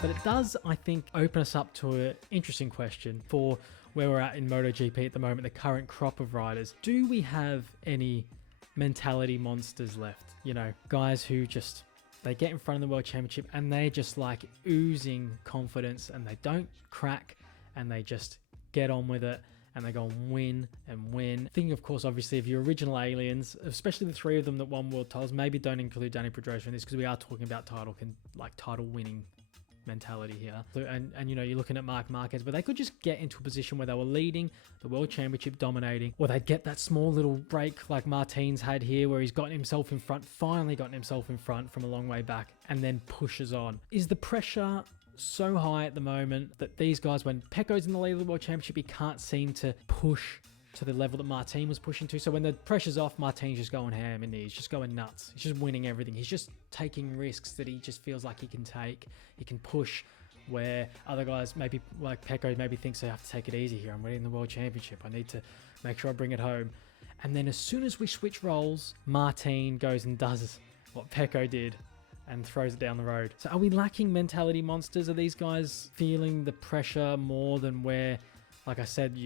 But it does, I think, open us up to an interesting question for where we're at in MotoGP at the moment, the current crop of riders. Do we have any mentality monsters left? You know, guys who just, they get in front of the World Championship and they're just like oozing confidence and they don't crack and they just get on with it and they go and win and win. Thinking, of course, obviously, of your original aliens, especially the three of them that won world titles. Maybe don't include Dani Pedrosa in this because we are talking about title winning mentality here. So, and you know, you're looking at Marc Marquez, but they could just get into a position where they were leading the World Championship, dominating, or they'd get that small little break like Martin's had here where he's gotten himself in front, finally gotten himself in front from a long way back, and then pushes on. Is the pressure so high at the moment that these guys, when Pecco's in the lead of the World Championship, he can't seem to push to the level that Martin was pushing to? So when the pressure's off, Martin's just going ham in there. He's just going nuts. He's just winning everything. He's just taking risks that he just feels like he can take. He can push where other guys, maybe like Pecco, maybe thinks they have to take it easy here. I'm winning the World Championship. I need to make sure I bring it home. And then as soon as we switch roles, Martin goes and does what Pecco did and throws it down the road. So are we lacking mentality monsters? Are these guys feeling the pressure more than where, like I said,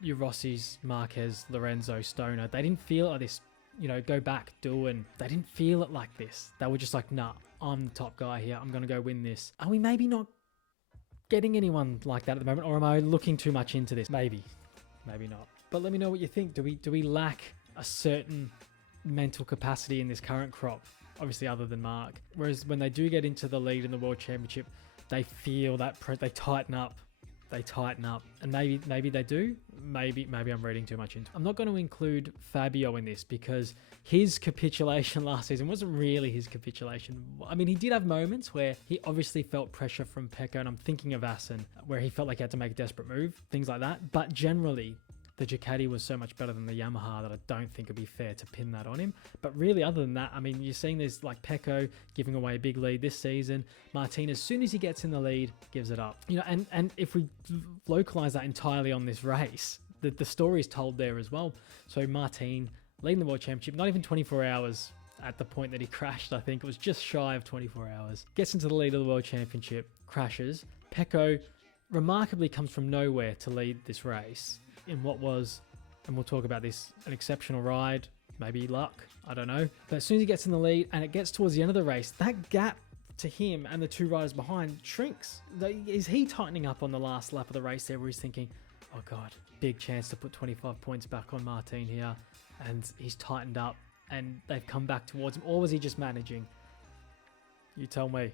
your Rossi's, Marquez, Lorenzo, Stoner, they didn't feel it like this, you know, go back, they didn't feel it like this. They were just like, nah, I'm the top guy here. I'm going to go win this. Are we maybe not getting anyone like that at the moment? Or am I looking too much into this? Maybe not. But let me know what you think. Do we lack a certain mental capacity in this current crop? Obviously other than Marc. Whereas when they do get into the lead in the World Championship, they feel that they tighten up. And maybe they do. Maybe I'm reading too much into it. I'm not going to include Fabio in this because his capitulation last season wasn't really his capitulation. I mean, he did have moments where he obviously felt pressure from Pecco, and I'm thinking of Assen, where he felt like he had to make a desperate move, things like that. But generally, the Ducati was so much better than the Yamaha that I don't think it'd be fair to pin that on him. But really, other than that, I mean, you're seeing this like Pecco giving away a big lead this season. Martin, as soon as he gets in the lead, gives it up. You know, and if we localize that entirely on this race, the story is told there as well. So Martin leading the World Championship, not even 24 hours at the point that he crashed. I think it was just shy of 24 hours. Gets into the lead of the World Championship, crashes. Pecco remarkably comes from nowhere to lead this race in what was, and we'll talk about this, an exceptional ride, maybe luck, I don't know. But as soon as he gets in the lead and it gets towards the end of the race, that gap to him and the two riders behind shrinks. Is he tightening up on the last lap of the race there where he's thinking, oh God, big chance to put 25 points back on Martin here, and he's tightened up and they've come back towards him? Or was he just managing? You tell me.